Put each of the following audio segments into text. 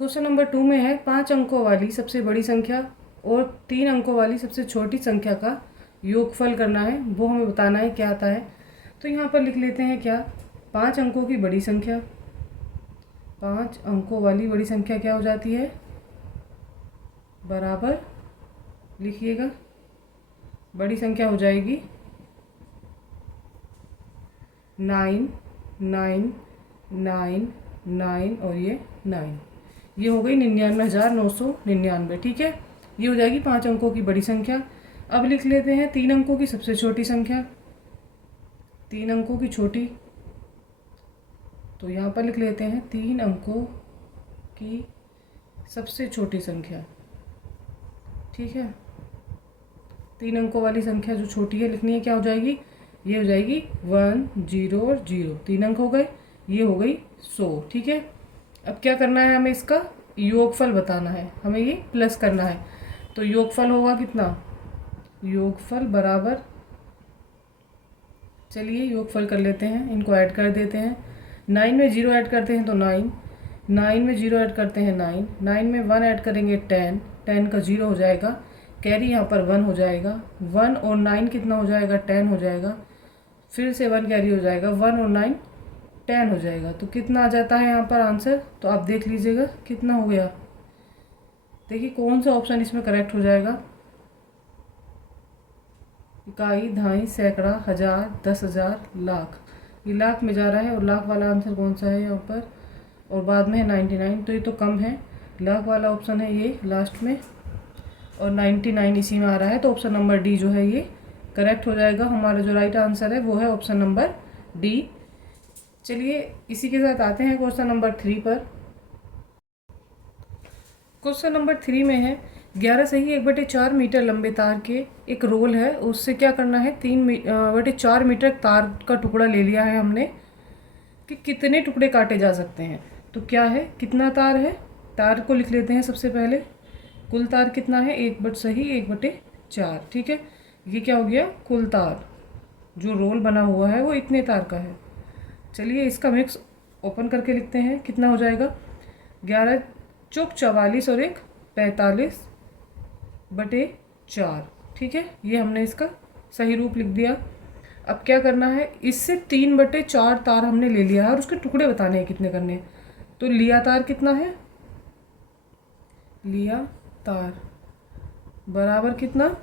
Question number 2 में है 5 अंकों वाली सबसे बड़ी संख्या और 3 अंकों वाली सबसे छोटी संख्या का योगफल करना है, वो हमें बताना है क्या आता है। तो यहाँ पर लिख लेते हैं क्या, 5 अंकों की बड़ी संख्या, 5 अंकों वाली बड़ी संख्या क्या हो जाती है, बराबर लिखिएगा, बड़ी संख्या हो जाएगी 9 9 9 9 और ये 9, ये हो गई 99,999। ठीक है, ये हो जाएगी 5 अंकों की बड़ी संख्या। अब लिख लेते हैं 3 अंकों की सबसे छोटी संख्या, 3 अंकों की छोटी, तो यहाँ पर लिख लेते हैं 3 अंकों की सबसे छोटी संख्या। ठीक है, 3 अंकों वाली संख्या जो छोटी है लिखनी है, क्या हो जाएगी, ये हो जाएगी 1 0 और 0, 3 अंक हो गए, ये हो गई 100। ठीक है, अब क्या करना है, हमें इसका योगफल बताना है, हमें ये प्लस करना है। तो योगफल होगा कितना, योगफल बराबर, चलिए योगफल कर लेते हैं, इनको ऐड कर देते हैं। 9 में 0 ऐड करते हैं तो 9, 9 में 0 ऐड करते हैं 9, 9 में 1 ऐड करेंगे 10, 10 का 0 हो जाएगा, कैरी यहाँ पर 1 हो जाएगा, 1 और 9 कितना हो जाएगा, 10 हो जाएगा, फिर से 1 कैरी हो जाएगा, 1 और 9 10 हो जाएगा। तो कितना आ जाता है यहाँ पर आंसर, तो आप देख लीजिएगा कितना हो गया। देखिए कौन सा ऑप्शन इसमें करेक्ट हो जाएगा, इकाई, दहाई, सैकड़ा, हज़ार, 10,000, लाख, ये लाख में जा रहा है और लाख वाला आंसर कौन सा है यहाँ पर, और बाद में है 99, तो ये तो कम है, लाख वाला ऑप्शन है ये लास्ट में, और 99 इसी में आ रहा है, तो ऑप्शन नंबर डी जो है ये करेक्ट हो जाएगा। हमारा जो राइट आंसर है वो है ऑप्शन नंबर डी। चलिए इसी के साथ आते हैं क्वेश्चन नंबर 3 पर। क्वेश्चन नंबर 3 में है 11 सही 1/4 मीटर लंबे तार के एक रोल है, उससे क्या करना है, 3/4 मीटर तार का टुकड़ा ले लिया है हमने, कि कितने टुकड़े काटे जा सकते हैं। तो क्या है, कितना तार है, तार को लिख लेते हैं सबसे पहले, कुल तार कितना है, 1/4। ठीक है, ये क्या हो गया, कुल तार, जो रोल बना हुआ है वो इतने तार का है। चलिए इसका मिक्स ओपन करके लिखते हैं, कितना हो जाएगा, 11 चौक 44 और 1 45/4। ठीक है, ये हमने इसका सही रूप लिख दिया। अब क्या करना है, इससे 3/4 तार हमने ले लिया है और उसके टुकड़े बताने हैं कितने करने हैं। तो लिया तार कितना है, लिया तार बराबर कितना,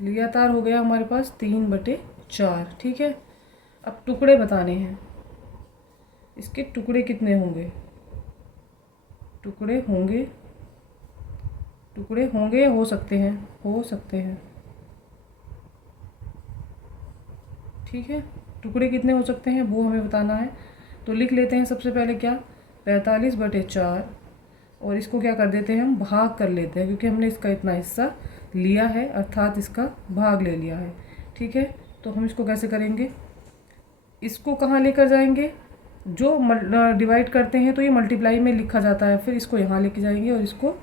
लिया तार हो गया हमारे पास 3/4। ठीक है, अब टुकड़े बताने हैं, इसके टुकड़े कितने होंगे, टुकड़े होंगे या हो सकते हैं। ठीक है, टुकड़े कितने हो सकते हैं वो हमें बताना है। तो लिख लेते हैं सबसे पहले क्या, 45/4, और इसको क्या कर देते हैं, हम भाग कर लेते हैं, क्योंकि हमने इसका इतना हिस्सा लिया है, अर्थात इसका भाग ले लिया है। ठीक है, तो हम इसको कैसे करेंगे, इसको कहाँ लेकर जाएंगे, जो डिवाइड करते हैं तो ये मल्टीप्लाई में लिखा जाता है, फिर इसको यहाँ लेके जाएंगे और इसको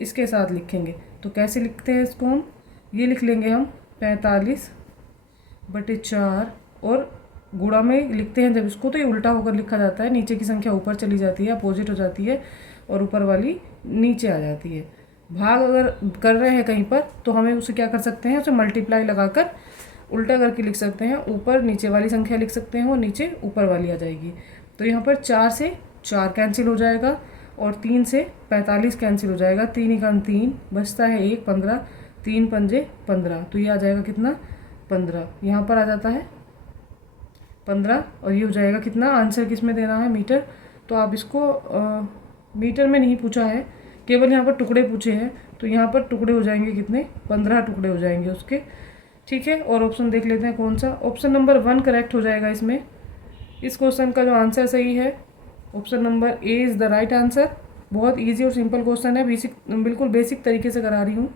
इसके साथ लिखेंगे। तो कैसे लिखते हैं इसको, हम ये लिख लेंगे, हम 45/4, और गुणा में लिखते हैं जब इसको, तो ये उल्टा होकर लिखा जाता है, नीचे की संख्या ऊपर चली जाती है, अपोजिट हो जाती है, और ऊपर वाली नीचे आ जाती है। भाग अगर कर रहे हैं कहीं पर तो हमें उसे क्या कर सकते हैं, उसे मल्टीप्लाई लगाकर उल्टा करके लिख सकते हैं, ऊपर नीचे वाली संख्या लिख सकते हैं और नीचे ऊपर वाली आ जाएगी। तो यहाँ पर 4 से 4 कैंसिल हो जाएगा और 3 से 45 कैंसिल हो जाएगा, 3 1 3 बचता है 1, 15, 3 पंजे 15, तो ये आ जाएगा कितना, 15, यहाँ पर आ जाता है 15, और ये हो जाएगा कितना, आंसर किस में देना है, मीटर। तो आप इसको मीटर में नहीं पूछा है, केवल यहाँ पर टुकड़े पूछे हैं, तो यहाँ पर टुकड़े हो जाएंगे कितने, 15 टुकड़े हो जाएंगे उसके। ठीक है, और ऑप्शन देख लेते हैं कौन सा, ऑप्शन नंबर 1 करेक्ट हो जाएगा इसमें। इस क्वेश्चन का जो आंसर सही है, option number A is the right answer. बहुत इजी और सिंपल क्वेश्चन है, बिल्कुल बेसिक तरीके से करा रही हूँ।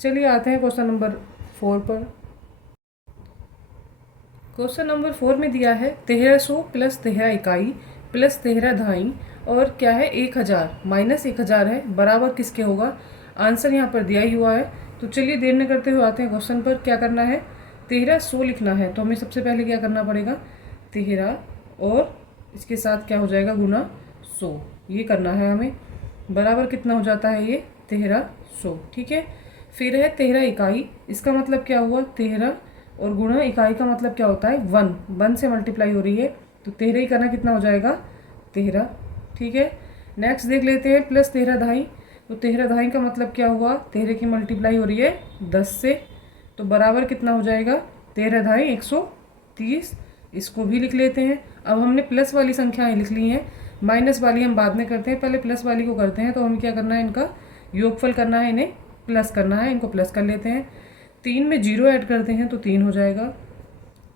चलिए आते हैं क्वेश्चन नंबर 4 पर। क्वेश्चन नंबर 4 में दिया है 1300 प्लस 13 इकाई प्लस 13 दहाई और क्या है 1000 माइनस 1000 है, बराबर किसके होगा। आंसर यहाँ पर दिया ही हुआ है। तो चलिए देर न करते हुए आते हैं क्वेश्चन पर। क्या करना है, 1300 लिखना है, तो हमें सबसे पहले क्या करना पड़ेगा, 13 और इसके साथ क्या हो जाएगा, गुना 100। ये करना है हमें। बराबर कितना हो जाता है ये 1300, ठीक है। फिर है 13 इकाई, इसका मतलब क्या हुआ 13 और गुणा इकाई का मतलब क्या होता है 1, 1 से मल्टीप्लाई हो रही है तो 13 ही करना कितना हो जाएगा 13, ठीक है। नेक्स्ट देख लेते हैं प्लस 13 दहाई, तो 13 दहाई का मतलब क्या हुआ 13 की मल्टीप्लाई हो रही है 10 से, तो बराबर कितना हो जाएगा 13 दहाई 130, इसको भी लिख लेते हैं। अब हमने प्लस वाली संख्याएं लिख ली हैं, माइनस वाली हम बाद में करते हैं, पहले प्लस वाली को करते हैं। तो हमें क्या करना है, इनका योगफल करना है, इन्हें प्लस करना है, इनको प्लस कर लेते हैं। 3 में 0 ऐड करते हैं तो 3 हो जाएगा,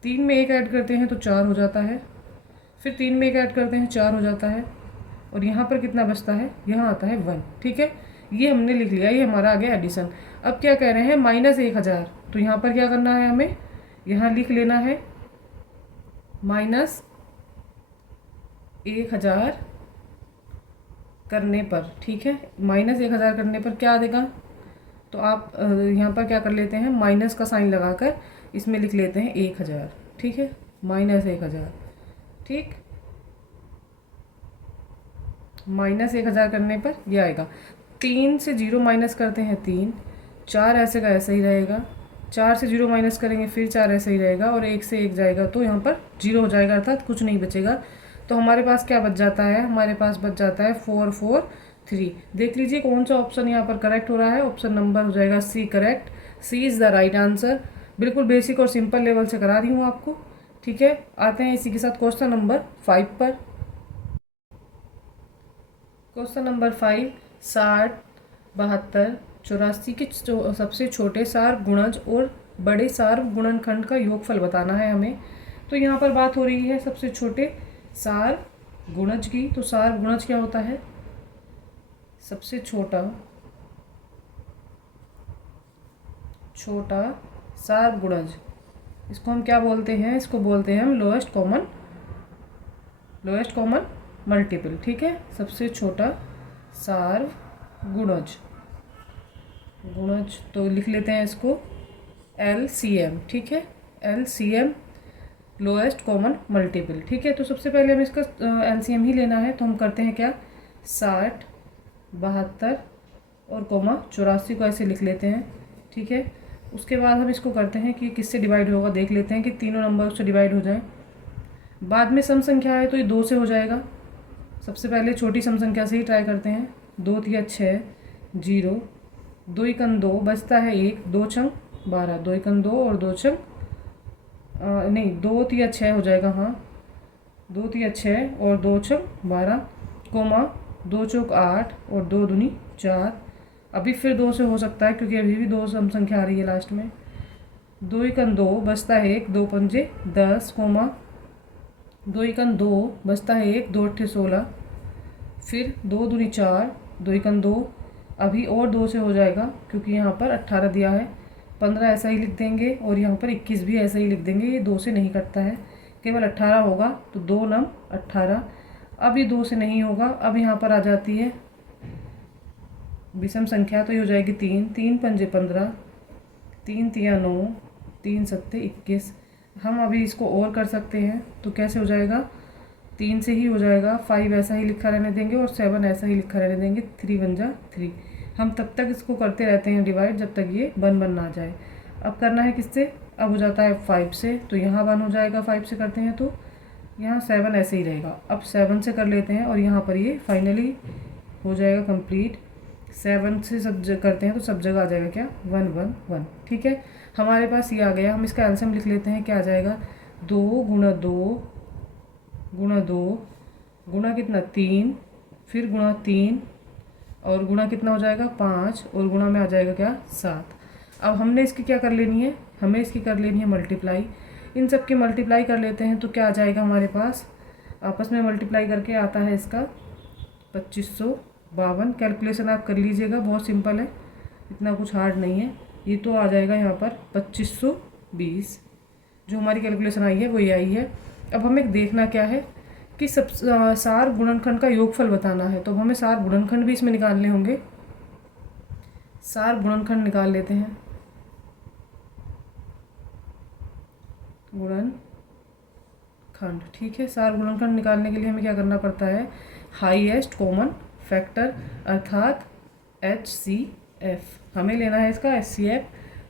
3 में 1 ऐड करते हैं तो 4 हो जाता है, फिर 3 में 1 ऐड करते हैं 4 हो जाता है, और यहाँ पर कितना बचता है, यहाँ आता है 1, ठीक है। ये हमने लिख लिया, ये हमारा आ गया एडिशन। अब क्या कह रहे हैं -1000, तो यहाँ पर क्या करना है हमें, यहाँ लिख लेना है -1000 करने पर, ठीक है। -1000 करने पर क्या देगा, तो आप यहाँ पर क्या कर लेते हैं, माइनस का साइन लगाकर इसमें लिख लेते हैं 1000, ठीक है, -1000, ठीक। -1000 करने पर यह आएगा। 3 से 0 माइनस करते हैं 3, 4 ऐसे का ऐसा ही रहेगा, 4 से 0 माइनस करेंगे फिर 4 ऐसा ही रहेगा, और 1 से 1 जाएगा तो यहाँ पर 0 हो जाएगा, अर्थात कुछ नहीं बचेगा। तो हमारे पास क्या बच जाता है, हमारे पास बच जाता है 443। देख लीजिए कौन सा ऑप्शन यहाँ पर करेक्ट हो रहा है, ऑप्शन नंबर हो जाएगा C correct, C is the right answer. बिल्कुल बेसिक और सिंपल लेवल से करा रही हूँ आपको, ठीक है। आते हैं इसी के साथ क्वेश्चन नंबर 5 पर। क्वेश्चन नंबर 5, 60, 72, 84 के सबसे छोटे सार गुणज और बड़े सार गुणनखंड का योगफल बताना है हमें। तो यहाँ पर बात हो रही है सबसे छोटे सार गुणज की। तो सार गुणज क्या होता है, सबसे छोटा सार गुणज, इसको हम क्या बोलते हैं, इसको बोलते हैं हम लोएस्ट कॉमन मल्टीपल, ठीक है। सबसे छोटा सार गुणज तो लिख लेते हैं इसको LCM, ठीक है, LCM लोएस्ट कॉमन मल्टीपल, ठीक है। तो सबसे पहले हमें इसका LCM ही लेना है, तो हम करते हैं क्या, 60, 72 और कोमा 84 को ऐसे लिख लेते हैं, ठीक है। उसके बाद हम इसको करते हैं कि किससे डिवाइड होगा, देख लेते हैं कि तीनों नंबर उससे डिवाइड हो जाएं। बाद में सम संख्या है तो ये 2 से हो जाएगा। सबसे पहले छोटी सम संख्या से ही ट्राई करते हैं, 2 तिया 6, 0, 2 एकन 2, बचता है 1, 2 छंग 12, 2 एकन 2 और 2 छंग नहीं 2 तिया 6 हो जाएगा, हाँ 2 तिया 6 और 2 छंग 12, कोमा 2 चौक 8 और 2 दूनी 4। अभी फिर 2 से हो सकता है क्योंकि अभी भी 2 सम संख्या आ रही है लास्ट में। 2 एकन 2, बचता है 1, 2 पंजे 10, कोमा 2 एकन 2, बचता है 1, 2 अट्ठे 16, फिर 2 दूनी 4, 2 एकन 2, अभी और 2 से हो जाएगा क्योंकि यहाँ पर 18 दिया है, 15 ऐसा ही लिख देंगे और यहाँ पर 21 भी ऐसा ही लिख देंगे। ये 2 से नहीं कटता है, केवल 18 होगा, तो 2 नम 18। अब ये 2 से नहीं होगा, अब यहाँ पर आ जाती है विषम संख्या, तो ये हो जाएगी 3, 3 पंजे 15, 3 तिया 9, 3 सत्ते 21। हम अभी इसको और कर सकते हैं, तो कैसे हो जाएगा, 3 से ही हो जाएगा, 5 ऐसा ही लिखा रहने देंगे और 7 ऐसा ही लिखा रहने देंगे, 3 1 जा 3। हम तब तक इसको करते रहते हैं डिवाइड जब तक ये 1 1 ना जाए। अब करना है किससे, अब हो जाता है 5 से, तो यहाँ 1 हो जाएगा 5 से करते हैं, तो यहाँ 7 ऐसे ही रहेगा। अब 7 से कर लेते हैं और यहाँ पर ये फाइनली हो जाएगा कंप्लीट। 7 से सब करते हैं तो सब जगह आ जाएगा क्या, 1 1 1, ठीक है। हमारे पास ये आ गया, हम इसका एलसीएम लिख लेते हैं, क्या आ जाएगा 2 गुणा 2 गुणा 2 गुणा कितना 3, फिर गुणा 3 और गुणा कितना हो जाएगा 5 और गुणा में आ जाएगा क्या 7। अब हमने इसकी क्या कर लेनी है, हमें इसकी कर लेनी है मल्टीप्लाई। इन सब की मल्टीप्लाई कर लेते हैं तो क्या आ जाएगा हमारे पास, आपस में मल्टीप्लाई करके आता है इसका 2552। कैलकुलेशन आप कर लीजिएगा, बहुत सिंपल है, इतना कुछ हार्ड नहीं है। ये तो आ जाएगा यहाँ पर 2520, जो हमारी कैलकुलेशन आई है वो ये आई है। अब हमें देखना क्या है कि सब सार गुणनखंड का योगफल बताना है, तो हमें सार गुणनखंड भी इसमें निकालने होंगे। सार गुणनखंड निकाल लेते हैं, खंड। ठीक है, सार गुणनखंड निकालने के लिए हमें क्या करना पड़ता है, हाईएस्ट कॉमन फैक्टर अर्थात HCF हमें लेना है इसका HCF।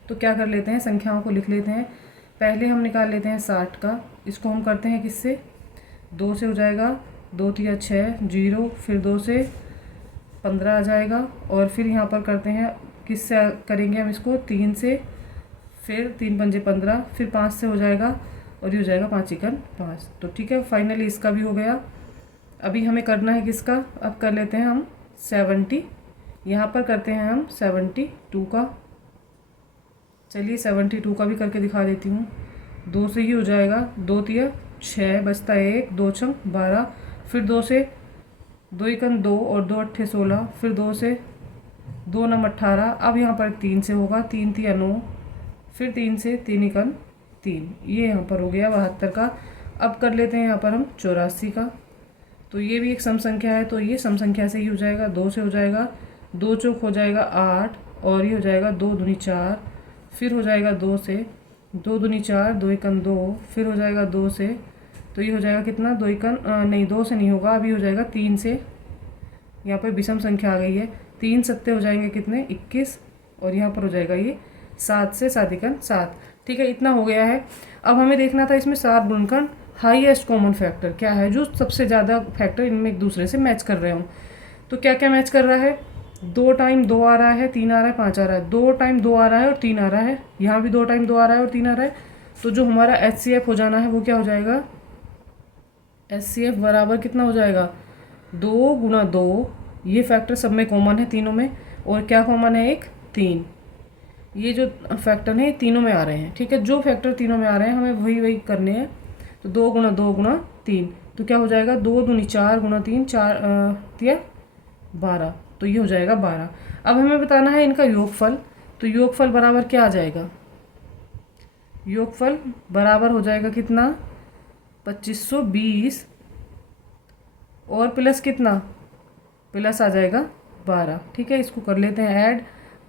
तो क्या कर लेते हैं, संख्याओं को लिख लेते हैं। पहले हम निकाल लेते हैं 60 का, इसको हम करते हैं किससे, 2 से हो जाएगा, 2 तिया 6 0, फिर 2 से 15 आ जाएगा, और फिर यहाँ पर करते हैं किससे करेंगे हम इसको, 3 से, फिर 3 पंजे 15, फिर 5 से हो जाएगा, और ये हो जाएगा 5 एकन 5। तो ठीक है, फाइनली इसका भी हो गया। अभी हमें करना है किसका, अब कर लेते हैं हम 70, यहाँ पर करते हैं हम 72 का। चलिए 72 का भी करके दिखा देती हूँ। 2 से ही हो जाएगा, 2 तिया 6 बचता है 1, 2 छंग 12, फिर 2 से 2 एकन 2 और 2 अट्ठे 16, फिर 2 से 2 नम 18। अब यहाँ पर 3 से होगा, 3 तिया 9, फिर 3 से 3 एकन 3, ये यहाँ पर हो गया 72 का। अब कर लेते हैं यहाँ पर हम 84 का। तो ये भी एक सम संख्या है, तो ये सम संख्या से ही हो जाएगा। 2 से हो जाएगा, 2 चौक हो जाएगा 8, और ये हो जाएगा 2 दूनी 4, फिर हो जाएगा 2 से 2 दूनी 4, 2 एकन 2, फिर हो जाएगा 2 से, तो ये हो जाएगा कितना, 2 एकन नहीं 2 से नहीं होगा, अभी हो जाएगा 3 से, यहाँ पर विषम संख्या आ गई है, 3 सत्ते हो जाएंगे कितने 21, और यहाँ पर हो जाएगा ये 7 से 7 एकन 7। ठीक है, इतना हो गया है। अब हमें देखना था इसमें सार गुणनखंड हाईएस्ट कॉमन फैक्टर क्या है, जो सबसे ज़्यादा फैक्टर इनमें एक दूसरे से मैच कर रहे हों। तो क्या क्या मैच कर रहा है, 2 टाइम 2 आ रहा है, 3 आ रहा है, 5 आ रहा है, 2 टाइम 2 आ रहा है और 3 आ रहा है, यहाँ भी 2 टाइम 2 आ रहा है और 3 आ रहा है। तो जो हमारा HCF हो जाना है वो क्या हो जाएगा, HCF बराबर कितना हो जाएगा, 2 गुना 2, ये फैक्टर सब में कॉमन है तीनों में, और क्या कॉमन है, एक 3। ये जो फैक्टर है तीनों में आ रहे हैं। ठीक है, जो फैक्टर तीनों में आ रहे हैं हमें वही वही करने हैं। तो 2 गुना 2 गुना 3, तो क्या हो जाएगा, 2 दूनी 4 गुना 3, 4 तिया 12, तो ये हो जाएगा 12। अब हमें बताना है इनका योगफल। तो योगफल बराबर क्या आ जाएगा, योगफल बराबर हो जाएगा कितना, 2520, और प्लस कितना, प्लस आ जाएगा 12। ठीक है, इसको कर लेते हैं ऐड,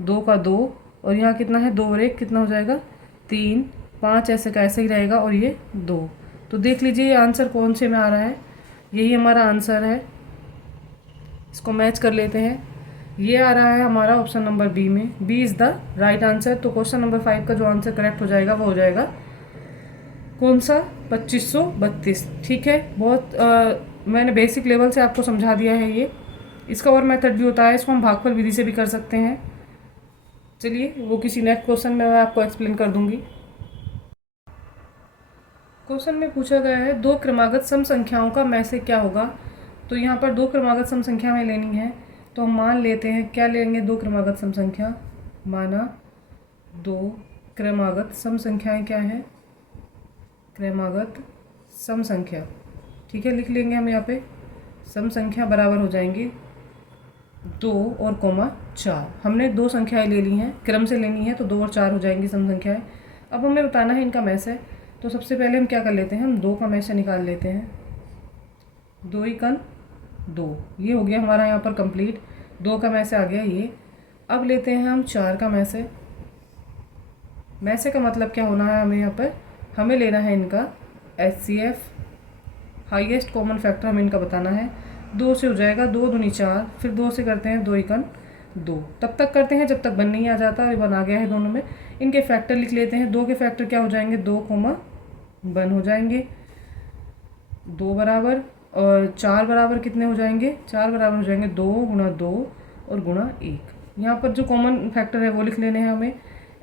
2 का 2, और यहाँ कितना है, 2 और 1 कितना हो जाएगा 3, 5 ऐसे का ऐसे ही रहेगा, और ये 2। तो देख लीजिए ये आंसर कौन से में आ रहा है, यही हमारा आंसर है। इसको मैच कर लेते हैं, ये आ रहा है हमारा ऑप्शन नंबर बी में, B is the right answer. तो क्वेश्चन नंबर 5 का जो आंसर करेक्ट हो जाएगा वो हो जाएगा कौन सा, 2532। ठीक है, बहुत मैंने बेसिक लेवल से आपको समझा दिया है ये। इसका और मेथड भी होता है, इसको हम भागफल विधि से भी कर सकते हैं। चलिए वो किसी नेक्स्ट क्वेश्चन में मैं आपको एक्सप्लेन कर दूंगी। क्वेश्चन में पूछा गया है 2 क्रमागत सम संख्याओं का में से क्या होगा। तो यहाँ पर 2 क्रमागत सम संख्या हमें लेनी है, तो हम मान लेते हैं क्या लेंगे, 2 क्रमागत सम संख्या, माना 2 क्रमागत सम संख्याएं क्या है, क्रमागत सम संख्या। ठीक है, लिख लेंगे हम यहाँ पे, सम संख्या बराबर हो जाएंगी 2 और कोमा 4। हमने 2 संख्याएं ले ली हैं, क्रम से लेनी है, तो 2 और 4 हो जाएंगी सम संख्याएं। अब हमें बताना है इनका मैस है। तो सबसे पहले हम क्या कर लेते हैं, हम 2 का मैस निकाल लेते हैं, 2 एकन 2, ये हो गया हमारा यहाँ पर कंप्लीट, 2 का मैसे आ गया ये। अब लेते हैं हम 4 का मैसे। मैसे का मतलब क्या होना है, हमें यहाँ पर हमें लेना है इनका HCF, हाईएस्ट कॉमन फैक्टर हमें इनका बताना है। 2 से हो जाएगा, 2 दूनी 4, फिर 2 से करते हैं 2 एकन 2, तब तक करते हैं जब तक बन नहीं आ जाता, और बन आ गया है दोनों में। इनके फैक्टर लिख लेते हैं, 2 के फैक्टर क्या हो जाएंगे, 2 कोमा 1 हो जाएंगे, 2 बराबर, और 4 बराबर कितने हो जाएंगे, 4 बराबर हो जाएंगे 2 गुना 2 और गुना 1। यहाँ पर जो कॉमन फैक्टर है वो लिख लेने हैं हमें,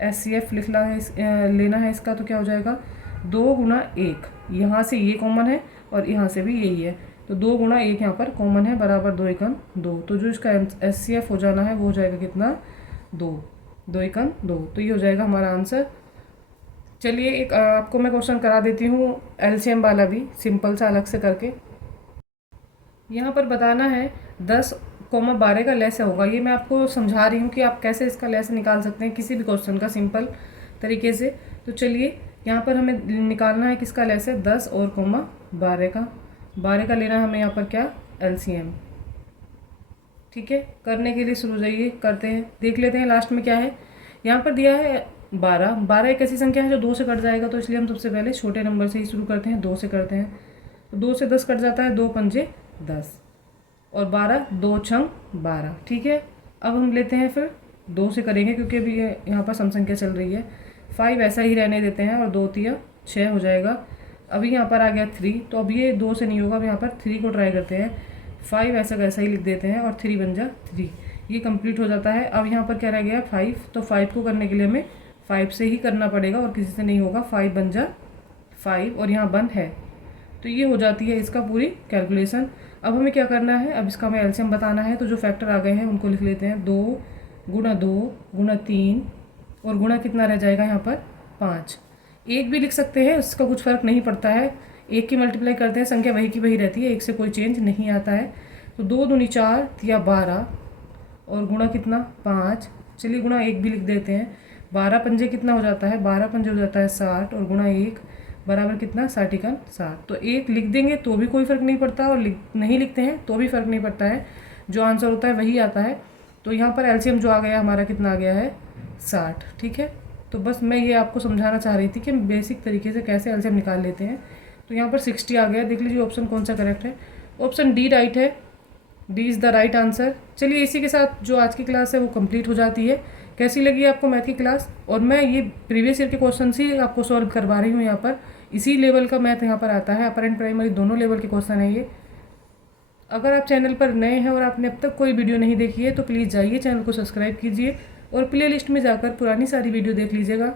HCF लिखना है, लेना है इसका। तो क्या हो जाएगा, 2 गुना 1, यहाँ से ये कॉमन है और यहाँ से भी यही है, तो 2 गुना 1 यहाँ पर कॉमन है, बराबर 2 एकन 2। तो जो इसका HCF हो जाना है वो हो जाएगा कितना, 2 एकन 2। तो ये हो जाएगा हमारा आंसर। चलिए एक आपको मैं क्वेश्चन करा देती हूँ LCM वाला भी, सिंपल सा अलग से करके। यहाँ पर बताना है 10,12 का लैस होगा। ये मैं आपको समझा रही हूँ कि आप कैसे इसका लैस निकाल सकते हैं किसी भी क्वेश्चन का सिंपल तरीके से। तो चलिए यहाँ पर हमें निकालना है किसका लैस है, 10 और 12 का। 12 का लेना है हमें यहाँ पर क्या, LCM। ठीक है, करने के लिए शुरू जाइए, करते हैं, देख लेते हैं लास्ट में क्या है। यहाँ पर दिया है 12 एक ऐसी संख्या है जो 2 से कट जाएगा, तो इसलिए हम सबसे पहले छोटे नंबर से ही शुरू करते हैं, 2 से करते हैं। तो 2 से 10 कट जाता है, 2 पंजे 10 और 12, 2 छंग 12। ठीक है, अब हम लेते हैं फिर 2 से करेंगे क्योंकि अभी यहाँ पर सम संख्या चल रही है। 5 ऐसा ही रहने देते हैं और 2 तिया 6 हो जाएगा। अभी यहाँ पर आ गया 3, तो अब ये 2 से नहीं होगा, अब यहाँ पर 3 को ट्राई करते हैं। 5 ऐसा कैसा ही लिख देते हैं और 3 बन जा 3, ये कंप्लीट हो जाता है। अब यहाँ पर क्या रह गया 5, तो 5 को करने के लिए हमें 5 से ही करना पड़ेगा और किसी से नहीं होगा। 5 बन जा 5 और यहाँ 1 है, तो ये हो जाती है इसका पूरी कैलकुलेशन। अब हमें क्या करना है, अब इसका हमें एलसीएम बताना है। तो जो फैक्टर आ गए हैं उनको लिख लेते हैं। 2 गुणा 2 गुणा 3 और गुणा कितना रह जाएगा यहाँ पर 5। 1 भी लिख सकते हैं, उसका कुछ फ़र्क नहीं पड़ता है। 1 की मल्टीप्लाई करते हैं, संख्या वही की वही रहती है, 1 से कोई चेंज नहीं आता है। तो 2 दूनी 4 या 12 और गुणा कितना 5। चलिए गुणा 1 भी लिख देते हैं। 12 पंजे कितना हो जाता है, 12 पंजे हो जाता है 60 और गुणा 1 बराबर कितना 60। तो 1 लिख देंगे तो भी कोई फ़र्क नहीं पड़ता और नहीं लिखते हैं तो भी फ़र्क नहीं पड़ता है, जो आंसर होता है वही आता है। तो यहाँ पर एलसीएम जो आ गया हमारा कितना आ गया है 60। ठीक है, तो बस मैं ये आपको समझाना चाह रही थी कि बेसिक तरीके से कैसे एलसीएम निकाल लेते हैं। तो यहाँ पर 60 आ गया। देख लीजिए ऑप्शन कौन सा करेक्ट है। ऑप्शन डी राइट है, D is the right answer. चलिए इसी के साथ जो आज की क्लास है वो कंप्लीट हो जाती है। कैसी लगी आपको मैथ की क्लास? और मैं ये प्रीवियस ईयर के क्वेश्चन ही आपको सॉल्व करवा रही हूँ। यहाँ पर इसी लेवल का मैथ यहाँ पर आता है, अपर एंड प्राइमरी दोनों लेवल के क्वेश्चन है ये। अगर आप चैनल पर नए हैं और आपने अब तक कोई वीडियो नहीं देखी है तो प्लीज़ जाइए चैनल को सब्सक्राइब कीजिए और प्ले लिस्ट में जाकर पुरानी सारी वीडियो देख लीजिएगा।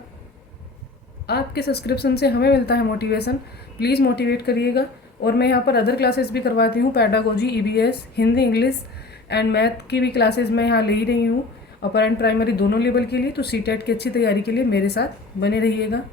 आपके सब्सक्रिप्शन से हमें मिलता है मोटिवेशन, प्लीज़ मोटिवेट करिएगा। और मैं यहाँ पर अदर क्लासेस भी करवाती हूँ, pedagogy, EBS, Hindi, English and math की भी क्लासेस मैं यहाँ ले ही रही हूँ, अपर एंड प्राइमरी दोनों लेवल के लिए। तो सीटेट की अच्छी तैयारी के लिए मेरे साथ बने रहिएगा।